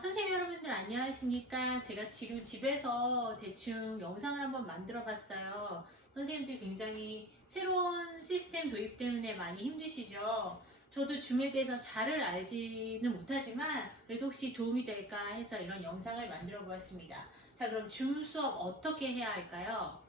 선생님 여러분들 안녕하십니까? 제가 지금 집에서 대충 영상을 한번 만들어 봤어요. 선생님들 굉장히 새로운 시스템 도입 때문에 많이 힘드시죠? 저도 줌에 대해서 잘을 알지는 못하지만 그래도 혹시 도움이 될까 해서 이런 영상을 만들어 보았습니다. 자, 그럼 줌 수업 어떻게 해야 할까요?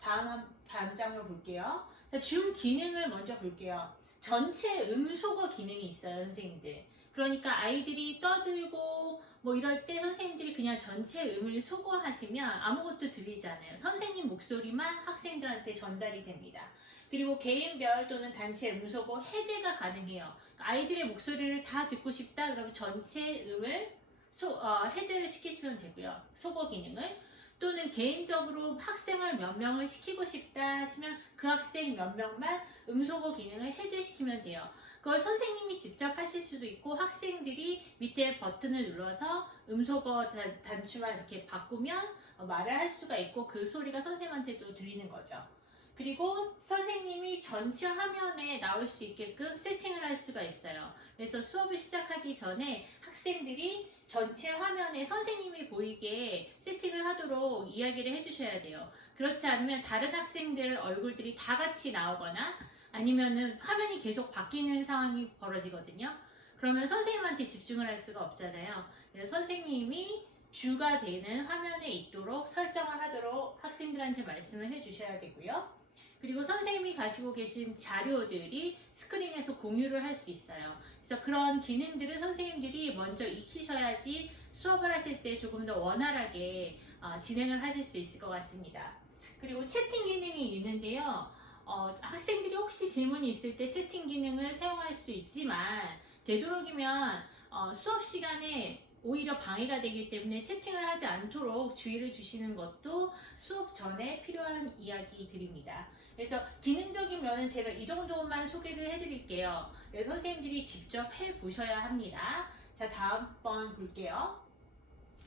다음 장면 볼게요. 자, 줌 기능을 먼저 볼게요. 전체 음소거 기능이 있어요, 선생님들. 그러니까 아이들이 떠들고 뭐 이럴 때 선생님들이 그냥 전체 음을 소거하시면 아무것도 들리지 않아요. 선생님 목소리만 학생들한테 전달이 됩니다. 그리고 개인별 또는 단체 음소거 해제가 가능해요. 그러니까 아이들의 목소리를 다 듣고 싶다 그러면 전체 음을 해제를 시키시면 되고요. 소거 기능을. 또는 개인적으로 학생을 몇 명을 시키고 싶다 하시면 그 학생 몇 명만 음소거 기능을 해제시키면 돼요. 그걸 선생님이 직접 하실 수도 있고 학생들이 밑에 버튼을 눌러서 음소거 단추만 이렇게 바꾸면 말을 할 수가 있고 그 소리가 선생님한테도 들리는 거죠. 그리고 선생님이 전체 화면에 나올 수 있게끔 세팅을 할 수가 있어요. 그래서 수업을 시작하기 전에 학생들이 전체 화면에 선생님이 보이게 세팅을 하도록 이야기를 해주셔야 돼요. 그렇지 않으면 다른 학생들 얼굴들이 다 같이 나오거나 아니면은 화면이 계속 바뀌는 상황이 벌어지거든요. 그러면 선생님한테 집중을 할 수가 없잖아요. 그래서 선생님이 주가 되는 화면에 있도록 설정을 하도록 학생들한테 말씀을 해주셔야 되고요. 그리고 선생님이 가지고 계신 자료들이 스크린에서 공유를 할 수 있어요. 그래서 그런 기능들을 선생님들이 먼저 익히셔야지 수업을 하실 때 조금 더 원활하게 진행을 하실 수 있을 것 같습니다. 그리고 채팅 기능이 있는데요. 학생들이 혹시 질문이 있을 때 채팅 기능을 사용할 수 있지만 되도록이면 수업 시간에 오히려 방해가 되기 때문에 채팅을 하지 않도록 주의를 주시는 것도 수업 전에 필요한 이야기들입니다. 그래서 기능적인 면은 제가 이 정도만 소개를 해드릴게요. 선생님들이 직접 해보셔야 합니다. 자, 다음 번 볼게요.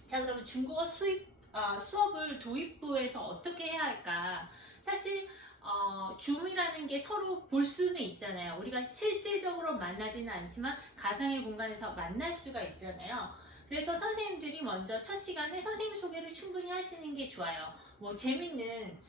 자, 그러면 중국어 수업을 도입부에서 어떻게 해야 할까? 사실 줌이라는 게 서로 볼 수는 있잖아요. 우리가 실질적으로 만나지는 않지만 가상의 공간에서 만날 수가 있잖아요. 그래서 선생님들이 먼저 첫 시간에 선생님 소개를 충분히 하시는 게 좋아요. 뭐 재밌는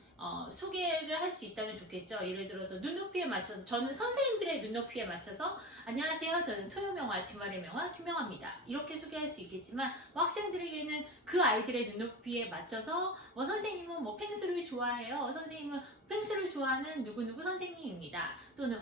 소개를 할 수 있다면 좋겠죠. 예를 들어서 눈높이에 맞춰서 저는 선생님들의 눈높이에 맞춰서 안녕하세요. 저는 토요명화, 주말의 명화, 김명화입니다. 이렇게 소개할 수 있겠지만 뭐 학생들에게는 그 아이들의 눈높이에 맞춰서 뭐 선생님은 뭐 펭수를 좋아해요. 선생님은 펭수를 좋아하는 누구누구 선생님입니다. 또는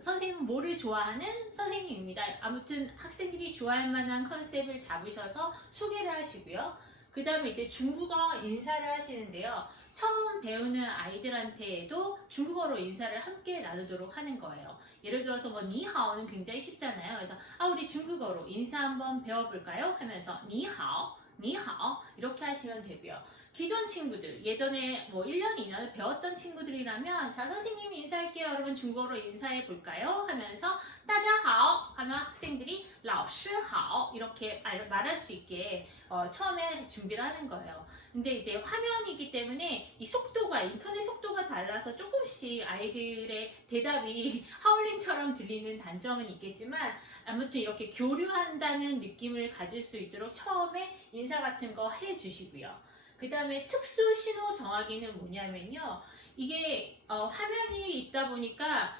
선생님은 뭐를 좋아하는 선생님입니다. 아무튼 학생들이 좋아할 만한 컨셉을 잡으셔서 소개를 하시고요. 그 다음에 이제 중국어 인사를 하시는데요. 처음 배우는 아이들한테도 중국어로 인사를 함께 나누도록 하는 거예요. 예를 들어서 뭐 니하오는 굉장히 쉽잖아요. 그래서 우리 중국어로 인사 한번 배워볼까요? 하면서 니하오, 니하오 이렇게 하시면 되고요. 기존 친구들, 예전에 뭐 1년, 2년 배웠던 친구들이라면 자, 선생님이 인사할게요. 여러분 중국어로 인사해 볼까요? 하면서 大家好 하면 학생들이 老师好 이렇게 말할 수 있게 처음에 준비를 하는 거예요. 근데 이제 화면이기 때문에 이 속도가 인터넷 속도가 달라서 조금씩 아이들의 대답이 하울링처럼 들리는 단점은 있겠지만 아무튼 이렇게 교류한다는 느낌을 가질 수 있도록 처음에 인사 같은 거 해주시고요. 그 다음에 특수 신호 정하기는 뭐냐면요. 이게 화면이 있다 보니까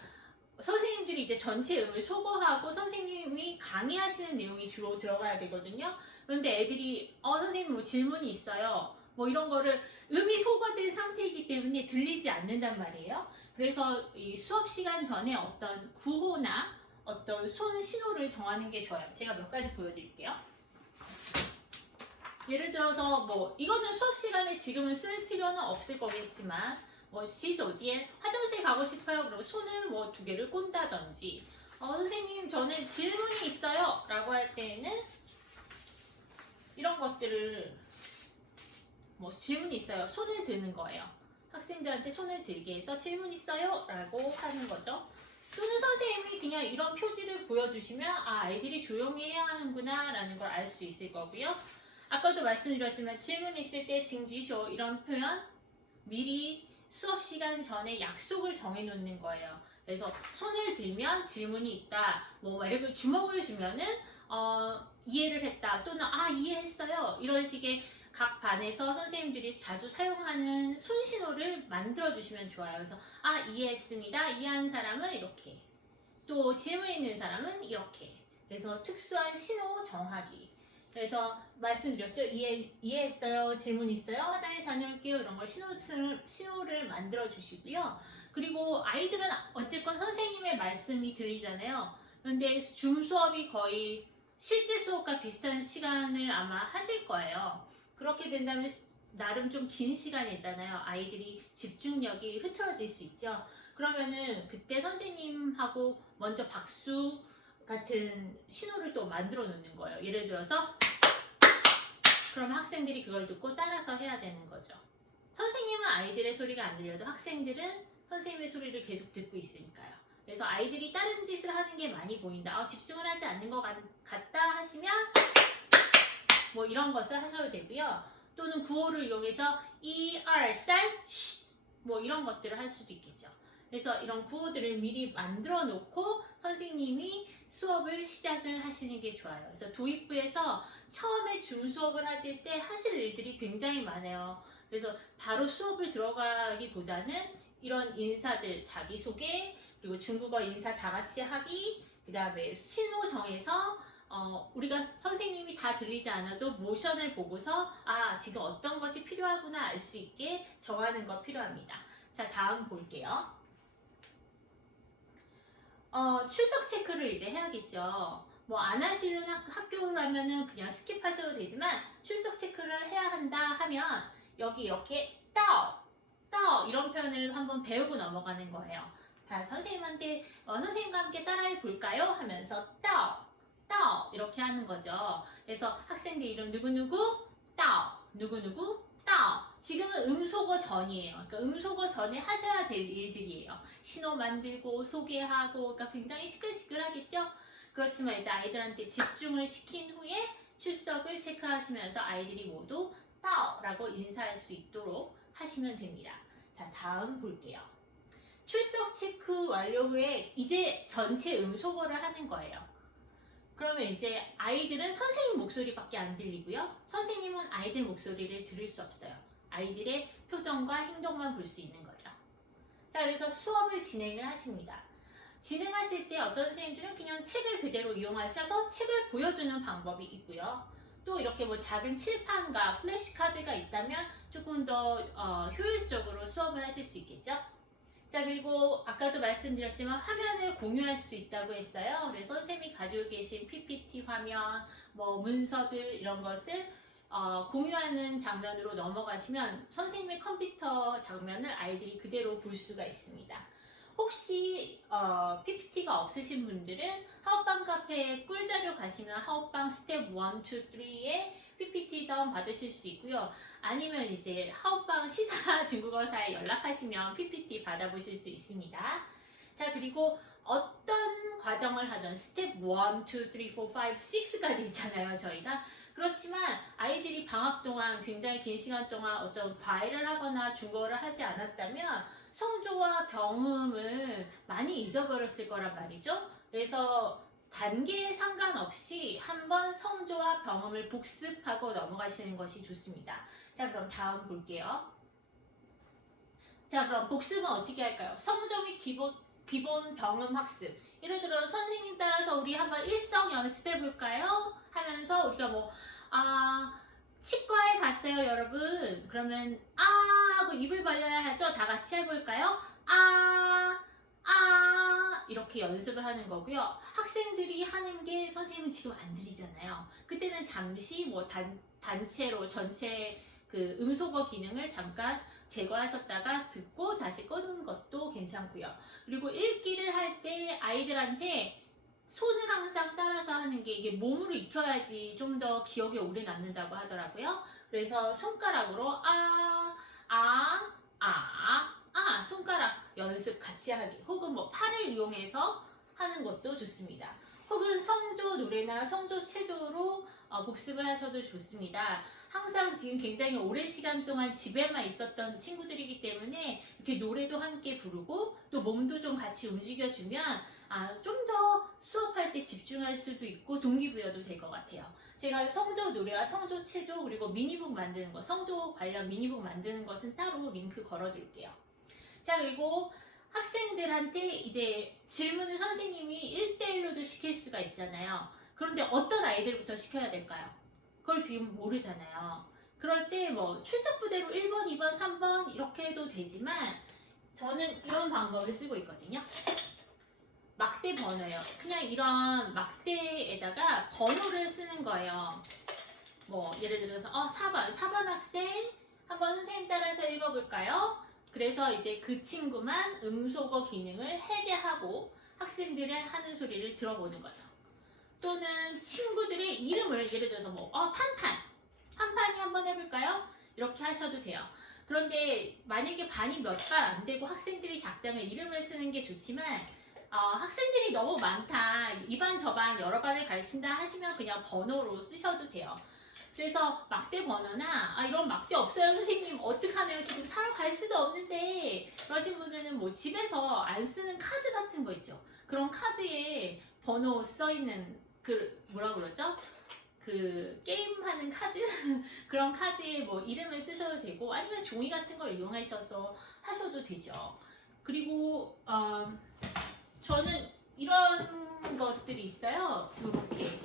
선생님들이 이제 전체 음을 소거하고 선생님이 강의하시는 내용이 주로 들어가야 되거든요. 그런데 애들이 선생님 뭐 질문이 있어요. 뭐 이런 거를 음이 소거된 상태이기 때문에 들리지 않는단 말이에요. 그래서 이 수업 시간 전에 어떤 구호나 어떤 손 신호를 정하는 게 좋아요. 제가 몇 가지 보여드릴게요. 예를 들어서 뭐 이거는 수업 시간에 지금은 쓸 필요는 없을 거겠지만 뭐洗手间화장실 가고 싶어요. 그리고 손을 뭐 2개를 꼰다든지 선생님 저는 질문이 있어요 라고 할 때에는 이런 것들을 뭐 질문이 있어요. 손을 드는 거예요. 학생들한테 손을 들게 해서 질문 있어요 라고 하는 거죠. 또는 선생님이 그냥 이런 표지를 보여주시면 아이들이 조용히 해야 하는구나 라는 걸 알 수 있을 거고요. 아까도 말씀드렸지만 질문 있을 때 징지쇼 이런 표현 미리 수업 시간 전에 약속을 정해 놓는 거예요. 그래서 손을 들면 질문이 있다. 뭐 예를 들어 주먹을 주면은 이해를 했다 또는 이해했어요 이런 식의 각 반에서 선생님들이 자주 사용하는 손신호를 만들어 주시면 좋아요. 그래서 이해했습니다. 이해한 사람은 이렇게, 또 질문 있는 사람은 이렇게. 그래서 특수한 신호 정하기. 그래서 말씀드렸죠. 이해했어요. 질문 있어요. 화장실 다녀올게요. 이런 걸 신호를 만들어 주시고요. 그리고 아이들은 어쨌건 선생님의 말씀이 들리잖아요. 그런데 줌 수업이 거의 실제 수업과 비슷한 시간을 아마 하실 거예요. 그렇게 된다면 나름 좀 긴 시간이잖아요. 아이들이 집중력이 흐트러질 수 있죠. 그러면은 그때 선생님하고 먼저 박수 같은 신호를 또 만들어 놓는 거예요. 예를 들어서 그럼 학생들이 그걸 듣고 따라서 해야 되는 거죠. 선생님은 아이들의 소리가 안 들려도 학생들은 선생님의 소리를 계속 듣고 있으니까요. 그래서 아이들이 다른 짓을 하는 게 많이 보인다. 집중을 하지 않는 것 같다 하시면 뭐 이런 것을 하셔도 되고요. 또는 구호를 이용해서 1, 2, 3, 쉿! 뭐 이런 것들을 할 수도 있겠죠. 그래서 이런 구호들을 미리 만들어 놓고 선생님이 수업을 시작을 하시는 게 좋아요. 그래서 도입부에서 처음에 줌 수업을 하실 때 하실 일들이 굉장히 많아요. 그래서 바로 수업을 들어가기보다는 이런 인사들, 자기소개, 그리고 중국어 인사 다 같이 하기, 그 다음에 신호 정해서 우리가 선생님이 다 들리지 않아도 모션을 보고서 지금 어떤 것이 필요하구나 알 수 있게 정하는 거 필요합니다. 자, 다음 볼게요. 출석 체크를 이제 해야겠죠. 뭐 안 하시는 학교라면은 그냥 스킵하셔도 되지만 출석 체크를 해야 한다 하면 여기 이렇게 떠 이런 표현을 한번 배우고 넘어가는 거예요. 자, 선생님한테 선생님과 함께 따라해 볼까요? 하면서 떠 이렇게 하는 거죠. 그래서 학생들 이름 누구누구 누구누구 지금은 음소거 전이에요. 그러니까 음소거 전에 하셔야 될 일들이에요. 신호 만들고 소개하고, 그러니까 굉장히 시끌시끌하겠죠. 그렇지만 이제 아이들한테 집중을 시킨 후에 출석을 체크하시면서 아이들이 모두 라고 인사할 수 있도록 하시면 됩니다. 자, 다음 볼게요. 출석 체크 완료 후에 이제 전체 음소거를 하는 거예요. 그러면 이제 아이들은 선생님 목소리밖에 안 들리고요. 선생님은 아이들 목소리를 들을 수 없어요. 아이들의 표정과 행동만 볼 수 있는 거죠. 자, 그래서 수업을 진행을 하십니다. 진행하실 때 어떤 선생님들은 그냥 책을 그대로 이용하셔서 책을 보여주는 방법이 있고요. 또 이렇게 뭐 작은 칠판과 플래시카드가 있다면 조금 더 효율적으로 수업을 하실 수 있겠죠. 자, 그리고 아까도 말씀드렸지만 화면을 공유할 수 있다고 했어요. 그래서 선생님이 가지고 계신 PPT 화면, 뭐 문서들 이런 것을 공유하는 장면으로 넘어가시면 선생님의 컴퓨터 장면을 아이들이 그대로 볼 수가 있습니다. 혹시 PPT가 없으신 분들은 하우빵 카페에 꿀자료 가시면 하우빵 스텝 1, 2, 3에 PPT 다운 받으실 수 있고요. 아니면 이제 하우빵 시사 중국어사에 연락하시면 PPT 받아보실 수 있습니다. 자, 그리고 어떤 과정을 하든 스텝 1, 2, 3, 4, 5, 6까지 있잖아요, 저희가. 그렇지만 아이들이 방학 동안 굉장히 긴 시간 동안 어떤 과외를 하거나 중국어를 하지 않았다면 성조와 병음을 많이 잊어버렸을 거란 말이죠. 그래서 단계에 상관없이 한번 성조와 병음을 복습하고 넘어가시는 것이 좋습니다. 자, 그럼 다음 볼게요. 자, 그럼 복습은 어떻게 할까요? 성조 및 기본 병음 학습. 예를 들어 선생님 따라서 우리 한번 일성 연습해 볼까요? 하면서 우리가 치과에 갔어요, 여러분. 그러면 하고 입을 벌려야 하죠. 다 같이 해볼까요? 이렇게 연습을 하는 거고요. 학생들이 하는 게 선생님은 지금 안 들리잖아요. 그때는 잠시 뭐 단체로 전체 그 음소거 기능을 잠깐 제거하셨다가 듣고 다시 끄는 것도 괜찮고요. 그리고 읽기를 할 때 아이들한테 손을 항상 따라서 하는 게 이게 몸으로 익혀야지 좀 더 기억에 오래 남는다고 하더라고요. 그래서 손가락으로 손가락 연습 같이 하기, 혹은 뭐 팔을 이용해서 하는 것도 좋습니다. 혹은 성조 노래나 성조 체조로 복습을 하셔도 좋습니다. 항상 지금 굉장히 오랜 시간 동안 집에만 있었던 친구들이기 때문에 이렇게 노래도 함께 부르고 또 몸도 좀 같이 움직여주면 좀 더 수업할 때 집중할 수도 있고 동기부여도 될 것 같아요. 제가 성조 노래와 성조 체조 그리고 미니북 만드는 것, 성조 관련 미니북 만드는 것은 따로 링크 걸어둘게요. 자, 그리고 학생들한테 이제 질문을 선생님이 1대1로도 시킬 수가 있잖아요. 그런데 어떤 아이들부터 시켜야 될까요? 그걸 지금 모르잖아요. 그럴 때 뭐 출석부대로 1번, 2번, 3번 이렇게 해도 되지만 저는 이런 방법을 쓰고 있거든요. 막대 번호예요. 그냥 이런 막대에다가 번호를 쓰는 거예요. 뭐 예를 들어서 4번 학생 한번 선생님 따라서 읽어볼까요? 그래서 이제 그 친구만 음소거 기능을 해제하고 학생들의 하는 소리를 들어보는 거죠. 또는 친구들의 이름을 예를 들어서 판판이 한번 해볼까요? 이렇게 하셔도 돼요. 그런데 만약에 반이 몇 반 안 되고 학생들이 작다면 이름을 쓰는 게 좋지만 학생들이 너무 많다, 이 반 저 반 여러 반을 가르친다 하시면 그냥 번호로 쓰셔도 돼요. 그래서 막대 번호나 이런 막대 없어요 선생님 어떡하네요 지금 사러 갈 수도 없는데 그러신 분들은 뭐 집에서 안 쓰는 카드 같은 거 있죠. 그런 카드에 번호 써있는 그 뭐라 그러죠? 그 게임하는 카드 그런 카드에 뭐 이름을 쓰셔도 되고 아니면 종이 같은 걸 이용하셔서 하셔도 되죠. 그리고 저는 이런 것들이 있어요. 이렇게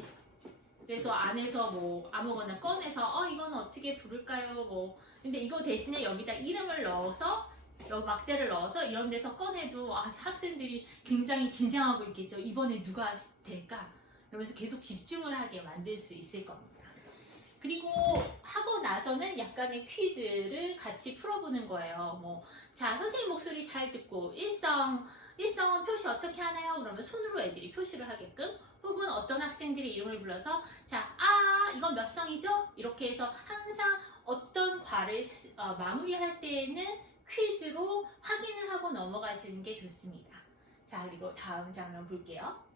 그래서 안에서 뭐 아무거나 꺼내서 이건 어떻게 부를까요? 뭐 근데 이거 대신에 여기다 이름을 넣어서 여기 막대를 넣어서 이런 데서 꺼내도 학생들이 굉장히 긴장하고 있겠죠. 이번에 누가 될까? 이러면서 계속 집중을 하게 만들 수 있을 겁니다. 그리고 하고 나서는 약간의 퀴즈를 같이 풀어보는 거예요. 자, 선생님 목소리 잘 듣고 일성은 표시 어떻게 하나요? 그러면 손으로 애들이 표시를 하게끔 혹은 어떤 학생들의 이름을 불러서 자, 이건 몇 성이죠? 이렇게 해서 항상 어떤 과를 마무리할 때에는 퀴즈로 확인을 하고 넘어가시는 게 좋습니다. 자, 그리고 다음 장면 볼게요.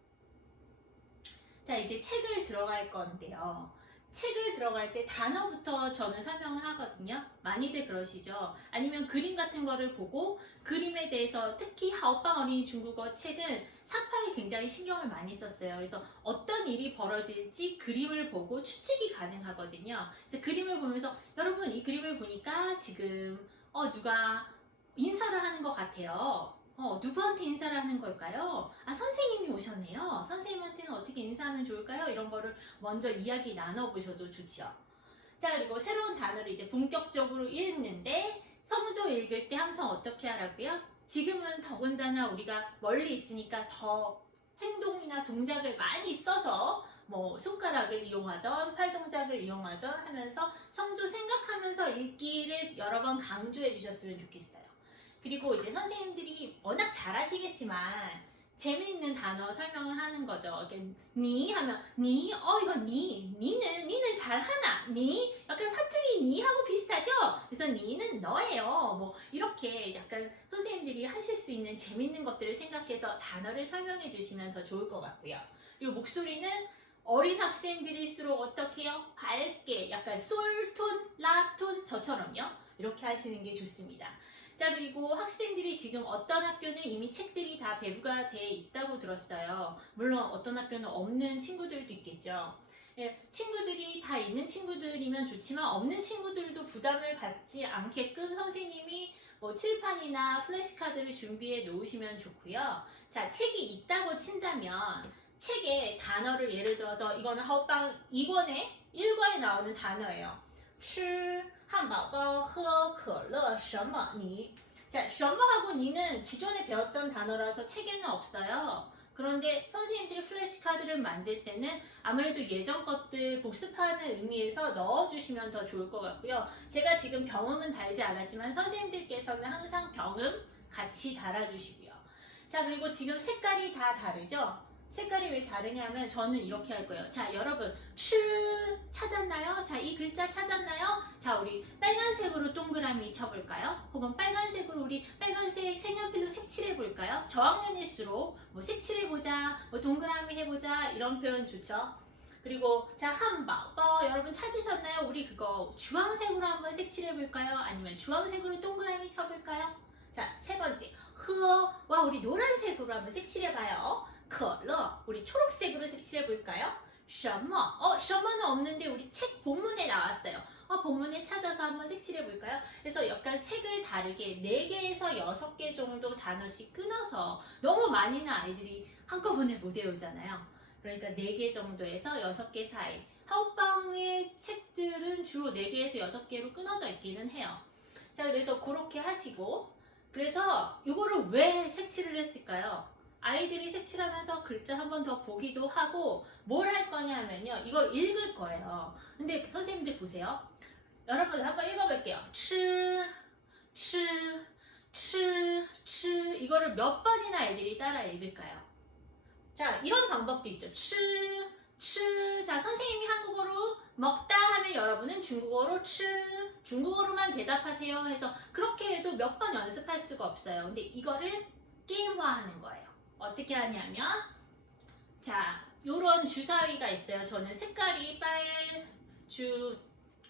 자, 이제 책을 들어갈 건데요. 책을 들어갈 때 단어부터 저는 설명을 하거든요. 많이들 그러시죠. 아니면 그림 같은 거를 보고 그림에 대해서 특히 하오빵 어린이 중국어 책은 사파에 굉장히 신경을 많이 썼어요. 그래서 어떤 일이 벌어질지 그림을 보고 추측이 가능하거든요. 그래서 그림을 보면서 여러분 이 그림을 보니까 지금 누가 인사를 하는 것 같아요. 누구한테 인사를 하는 걸까요? 선생님이 오셨네요. 선생님한테는 어떻게 인사하면 좋을까요? 이런 거를 먼저 이야기 나눠보셔도 좋죠. 자, 그리고 새로운 단어를 이제 본격적으로 읽는데 성조 읽을 때 항상 어떻게 하라고요? 지금은 더군다나 우리가 멀리 있으니까 더 행동이나 동작을 많이 써서 뭐 손가락을 이용하던 팔 동작을 이용하던 하면서 성조 생각하면서 읽기를 여러 번 강조해 주셨으면 좋겠어요. 그리고 이제 선생님들이 워낙 잘하시겠지만 재미있는 단어 설명을 하는 거죠. 니 하면 니, 이거 니는 잘하나? 니? 약간 사투리 니하고 비슷하죠? 그래서 니는 너예요. 뭐 이렇게 약간 선생님들이 하실 수 있는 재미있는 것들을 생각해서 단어를 설명해 주시면 더 좋을 것 같고요. 그리고 목소리는 어린 학생들일수록 어떻게 해요? 밝게 약간 솔톤, 라톤 저처럼요. 이렇게 하시는 게 좋습니다. 자, 그리고 학생들이 지금 어떤 학교는 이미 책들이 다 배부가 돼 있다고 들었어요. 물론 어떤 학교는 없는 친구들도 있겠죠. 친구들이 다 있는 친구들이면 좋지만 없는 친구들도 부담을 갖지 않게끔 선생님이 뭐 칠판이나 플래시카드를 준비해 놓으시면 좋고요. 자, 책이 있다고 친다면 책에 단어를 예를 들어서 이거는 하오빵 2권에 1과에 나오는 단어예요. 吃汉堡包喝可乐什么你 자, 什么하고 니는 기존에 배웠던 단어라서 책에는 없어요. 그런데 선생님들이 플래시카드를 만들 때는 아무래도 예전 것들 복습하는 의미에서 넣어주시면 더 좋을 것 같고요. 제가 지금 병음은 달지 않았지만 선생님들께서는 항상 병음 같이 달아주시고요. 자, 그리고 지금 색깔이 다 다르죠? 색깔이 왜 다르냐면 저는 이렇게 할 거예요. 자, 여러분 찾았나요? 자, 이 글자 찾았나요? 자, 우리 빨간색으로 동그라미 쳐볼까요? 혹은 빨간색으로 우리 빨간색 색연필로 색칠해볼까요? 저학년일수록 뭐 색칠해보자, 뭐 동그라미 해보자 이런 표현 좋죠. 그리고 자, 한바오 여러분 찾으셨나요? 우리 그거 주황색으로 한번 색칠해볼까요? 아니면 주황색으로 동그라미 쳐볼까요? 자, 세 번째 와 우리 노란색으로 한번 색칠해봐요. 可乐 우리 초록색으로 색칠해 볼까요? 什么? 什么는 없는데 우리 책 본문에 나왔어요. 본문에 찾아서 한번 색칠해 볼까요? 그래서 약간 색을 다르게 4개에서 6개 정도 단어씩 끊어서 너무 많이는 아이들이 한꺼번에 못 외우잖아요. 그러니까 4개 정도에서 6개 사이. 하우방의 책들은 주로 4개에서 6개로 끊어져 있기는 해요. 자, 그래서 그렇게 하시고, 그래서 이거를 왜 색칠을 했을까요? 아이들이 색칠하면서 글자 한 번 더 보기도 하고 뭘 할 거냐면요, 이걸 읽을 거예요. 근데 선생님들 보세요. 여러분 한번 읽어볼게요. 吃, 吃, 吃, 吃 이거를 몇 번이나 애들이 따라 읽을까요? 자, 이런 방법도 있죠. 吃, 吃. 자, 선생님이 한국어로 먹다 하면 여러분은 중국어로 吃, 중국어로만 대답하세요 해서 그렇게 해도 몇 번 연습할 수가 없어요. 근데 이거를 게임화하는 거예요. 어떻게 하냐면, 자, 요런 주사위가 있어요. 저는 색깔이 빨, 주,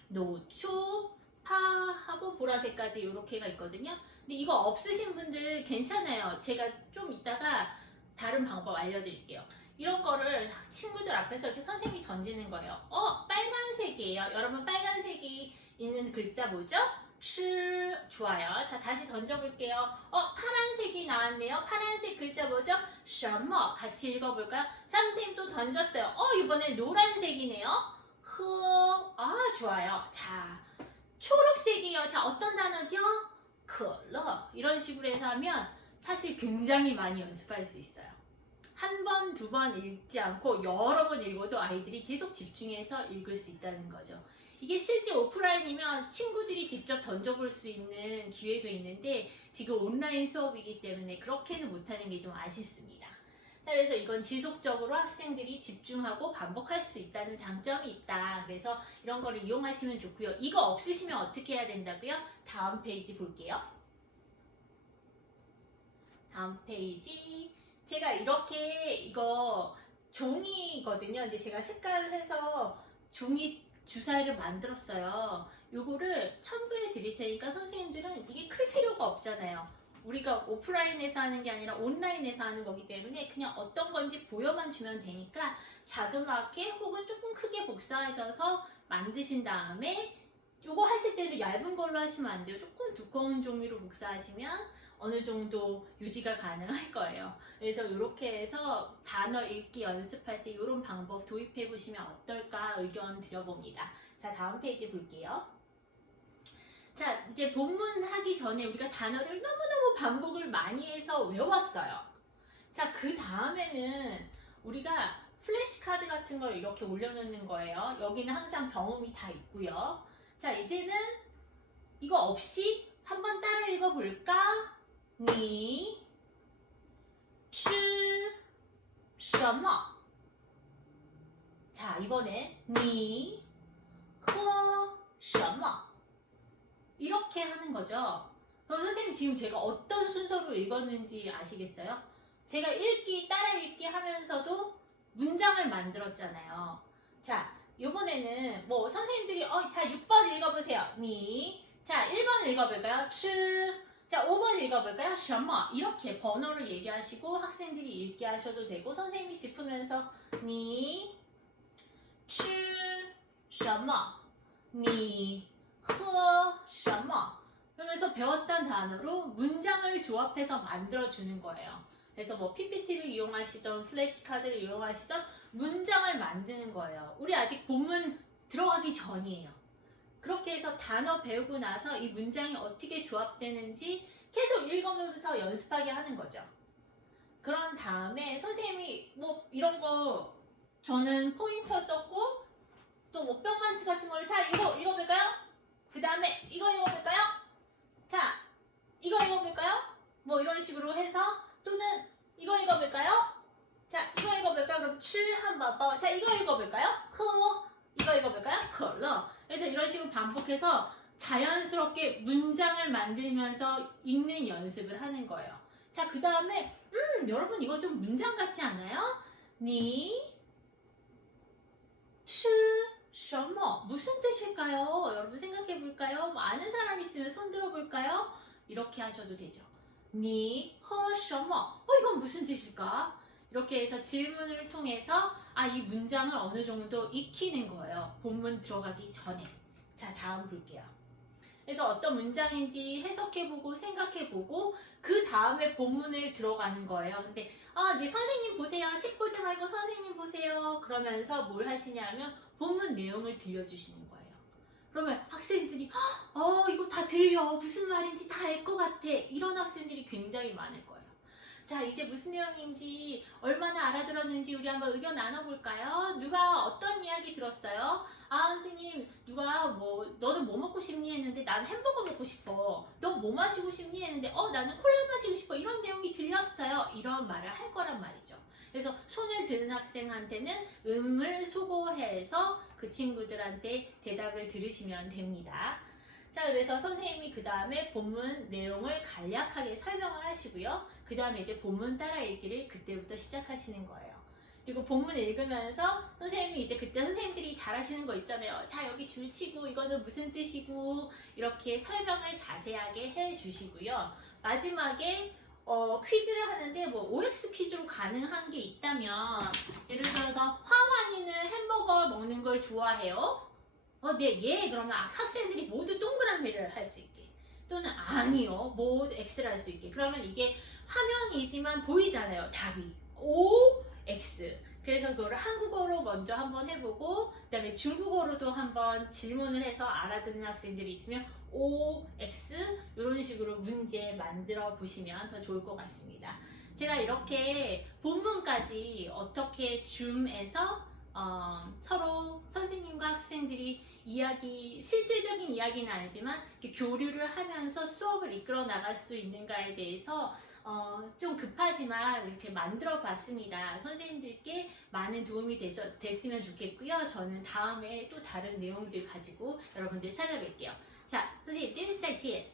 노초, 파하고 보라색까지 이렇게가 있거든요. 근데 이거 없으신 분들 괜찮아요. 제가 좀 이따가 다른 방법 알려드릴게요. 이런 거를 친구들 앞에서 이렇게 선생님이 던지는 거예요. 빨간색이에요. 여러분 빨간색이 있는 글자 뭐죠? 吃 좋아요. 자, 다시 던져볼게요. 파란색이 나왔네요. 파란색 글자 뭐죠? 什么 같이 읽어볼까요? 자, 선생님 또 던졌어요. 이번엔 노란색이네요. 흐. 좋아요. 자, 초록색이요. 자, 어떤 단어죠? 可乐 이런 식으로 해서 하면 사실 굉장히 많이 연습할 수 있어요. 한 번, 두 번 읽지 않고 여러 번 읽어도 아이들이 계속 집중해서 읽을 수 있다는 거죠. 이게 실제 오프라인이면 친구들이 직접 던져볼 수 있는 기회도 있는데 지금 온라인 수업이기 때문에 그렇게는 못하는 게 좀 아쉽습니다. 자, 그래서 이건 지속적으로 학생들이 집중하고 반복할 수 있다는 장점이 있다. 그래서 이런 거를 이용하시면 좋고요. 이거 없으시면 어떻게 해야 된다고요? 다음 페이지 볼게요. 다음 페이지. 제가 이렇게 이거 종이거든요. 근데 제가 색깔을 해서 종이 주사위를 만들었어요. 요거를 첨부해 드릴 테니까 선생님들은 이게 클 필요가 없잖아요. 우리가 오프라인에서 하는 게 아니라 온라인에서 하는 거기 때문에 그냥 어떤 건지 보여만 주면 되니까 자그맣게 혹은 조금 크게 복사하셔서 만드신 다음에 요거 하실 때도 얇은 걸로 하시면 안 돼요. 조금 두꺼운 종이로 복사하시면 어느 정도 유지가 가능할 거예요. 그래서 이렇게 해서 단어 읽기 연습할 때 이런 방법 도입해 보시면 어떨까 의견 드려봅니다. 자, 다음 페이지 볼게요. 자, 이제 본문 하기 전에 우리가 단어를 너무너무 반복을 많이 해서 외웠어요. 자, 그 다음에는 우리가 플래시카드 같은 걸 이렇게 올려놓는 거예요. 여기는 항상 병음이 다 있고요. 자, 이제는 이거 없이 한번 따라 읽어볼까? 你吃什么? 자, 이번엔 你喝什么? 이렇게 하는 거죠. 그럼 선생님 지금 제가 어떤 순서로 읽었는지 아시겠어요? 제가 따라 읽기 하면서도 문장을 만들었잖아요. 자, 이번에는 뭐 선생님들이 자, 6번 읽어보세요. 你. 자, 1번 읽어볼까요? 吃. 자, 5번 읽어볼까요? 什么 이렇게 번호를 얘기하시고 학생들이 읽게 하셔도 되고 선생님이 짚으면서 你吃什么? 你喝什么? 그러면서 배웠던 단어로 문장을 조합해서 만들어주는 거예요. 그래서 뭐 PPT를 이용하시던 플래시카드를 이용하시던 문장을 만드는 거예요. 우리 아직 본문 들어가기 전이에요. 그렇게 해서 단어 배우고 나서 이 문장이 어떻게 조합되는지 계속 읽으면서 연습하게 하는 거죠. 그런 다음에 선생님이 뭐 이런 거 저는 포인터 썼고 또 뭐 뿅만치 같은 걸 자, 이거 읽어볼까요? 그 다음에 이거 읽어볼까요? 자, 이거 읽어볼까요? 뭐 이런 식으로 해서 또는 이거 읽어볼까요? 자, 이거 읽어볼까요? 그럼 吃 한번 봐. 자, 이거 읽어볼까요? 喝 이거 읽어볼까요? 可乐 그래서 이런 식으로 반복해서 자연스럽게 문장을 만들면서 읽는 연습을 하는 거예요. 자, 그 다음에 여러분 이거 좀 문장 같지 않아요? 你吃什么 무슨 뜻일까요? 여러분 생각해 볼까요? 뭐 아는 사람 있으면 손 들어 볼까요? 이렇게 하셔도 되죠. 你喝什么 이건 무슨 뜻일까? 이렇게 해서 질문을 통해서 이 문장을 어느 정도 익히는 거예요. 본문 들어가기 전에. 자, 다음 볼게요. 그래서 어떤 문장인지 해석해보고 생각해보고 그 다음에 본문을 들어가는 거예요. 근데 이제 선생님 보세요. 책 보지 말고 선생님 보세요. 그러면서 뭘 하시냐면 본문 내용을 들려주시는 거예요. 그러면 학생들이 이거 다 들려. 무슨 말인지 다 알 것 같아. 이런 학생들이 굉장히 많을 거예요. 자, 이제 무슨 내용인지 얼마나 알아들었는지 우리 한번 의견 나눠볼까요? 누가 어떤 이야기 들었어요? 선생님, 누가 너는 뭐 먹고 싶니 했는데 난 햄버거 먹고 싶어. 너 뭐 마시고 싶니 했는데 나는 콜라 마시고 싶어. 이런 내용이 들렸어요. 이런 말을 할 거란 말이죠. 그래서 손을 드는 학생한테는 음을 소거해서 그 친구들한테 대답을 들으시면 됩니다. 자, 그래서 선생님이 그 다음에 본문 내용을 간략하게 설명을 하시고요. 그 다음에 이제 본문 따라 읽기를 그때부터 시작하시는 거예요. 그리고 본문 읽으면서 선생님이 이제 그때 선생님들이 잘하시는 거 있잖아요. 자, 여기 줄치고 이거는 무슨 뜻이고 이렇게 설명을 자세하게 해주시고요. 마지막에 퀴즈를 하는데 OX 퀴즈로 가능한 게 있다면 예를 들어서 화환이는 햄버거 먹는 걸 좋아해요? 네, 예. 그러면 학생들이 모두 동그라미를 할 수 있게. 또는 아니요. 모두 X를 할 수 있게. 그러면 이게 화면이지만 보이잖아요. 답이. O, X. 그래서 그거를 한국어로 먼저 한번 해보고 그 다음에 중국어로도 한번 질문을 해서 알아듣는 학생들이 있으면 O, X 이런 식으로 문제 만들어 보시면 더 좋을 것 같습니다. 제가 이렇게 본문까지 어떻게 줌에서 서로 선생님과 학생들이 실질적인 이야기는 아니지만 이렇게 교류를 하면서 수업을 이끌어 나갈 수 있는가에 대해서 좀 급하지만 이렇게 만들어 봤습니다. 선생님들께 많은 도움이 됐으면 좋겠고요. 저는 다음에 또 다른 내용들 가지고 여러분들 찾아뵐게요. 자, 선생님들 再见.